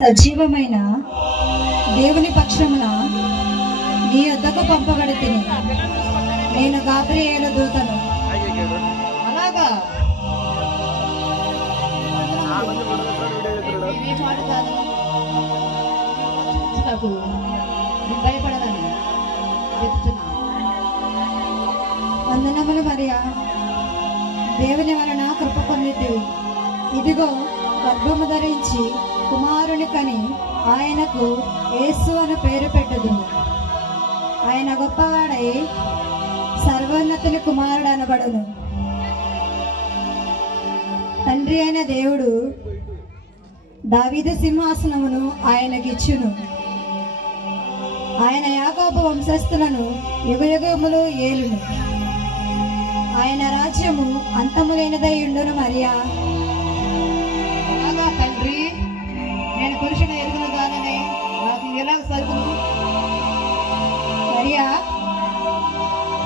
సజీవమైన దేవుని పక్షమున నీ యొద్దకు పంపబడితిని. నేను గాబ్రియేలు దూతను. అలాగా భయపడదని చెప్తున్నా. వందనములు మరియా, దేవుని వలన కృప పొందితివి. ఇదిగో గర్భము ధరించి కుమారుని కని ఆయనకు యేసు అని పేరు పెట్టుదుము. ఆయన గొప్పవాడై సర్వోన్నతుని కుమారుడు అనబడును. తండ్రి అయిన దేవుడు దావీదు సింహాసనమును ఆయనకిచ్చును. ఆయన యాకోబు వంశస్థులను యుగయుగములు ఏలును. ఆయన రాజ్యము అంతము లేనిదై ఉండును. మరియా, అలాగా తండ్రి, నేను పురుషుని ఎరుగును కానని నాకు ఎలాగ సరుకును? మరియా,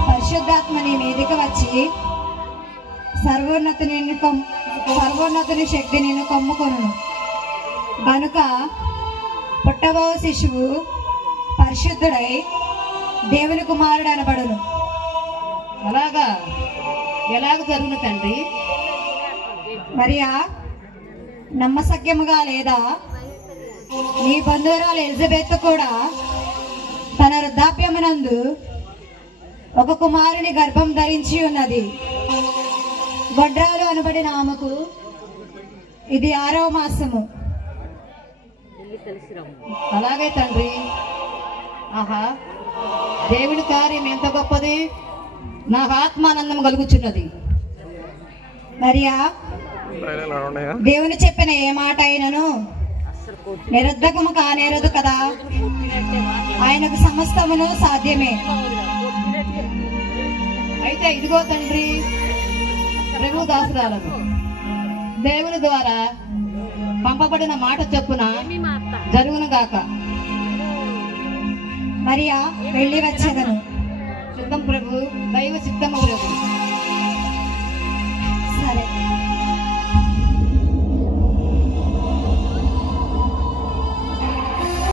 పరిశుద్ధాత్మ నీ మీదికి వచ్చి సర్వోన్నతుని శక్తి నేను కమ్ముకొను కనుక పుట్టబో శిశువు పరిశుద్ధుడై దేవుని కుమారుడు అనబడును. అలాగా ఎలాగ జరుగును తండ్రి? మరియా, నమ్మసక్యముగా లేదా? నీ బంధువురాలు ఎలిజబెత్ కూడా తన వృద్ధాప్యమునందు ఒక కుమారుని గర్భం ధరించి ఉన్నది. గొడ్రాలు అనబడిన ఆమెకు ఇది 6వ మాసము. అలాగే తండ్రి. ఆహా, దేవుని కార్యం ఎంత గొప్పది! నాకు ఆత్మానందం కలుగుచున్నది. మరియా, దేవుని చెప్పిన ఏ మాట అయినను నిరర్ధకము కానేరదు కదా. ఆయనకు సమస్తమును సాధ్యమే. అయితే ఇదిగో తండ్రి, ప్రభు దాసురాలను దేవుని ద్వారా పంపబడిన మాట చొప్పున జరుగును గాక. మరియా, వెళ్ళి వచ్చేదను. సిద్ధం ప్రభు, దైవ సిద్ధము ప్రభు.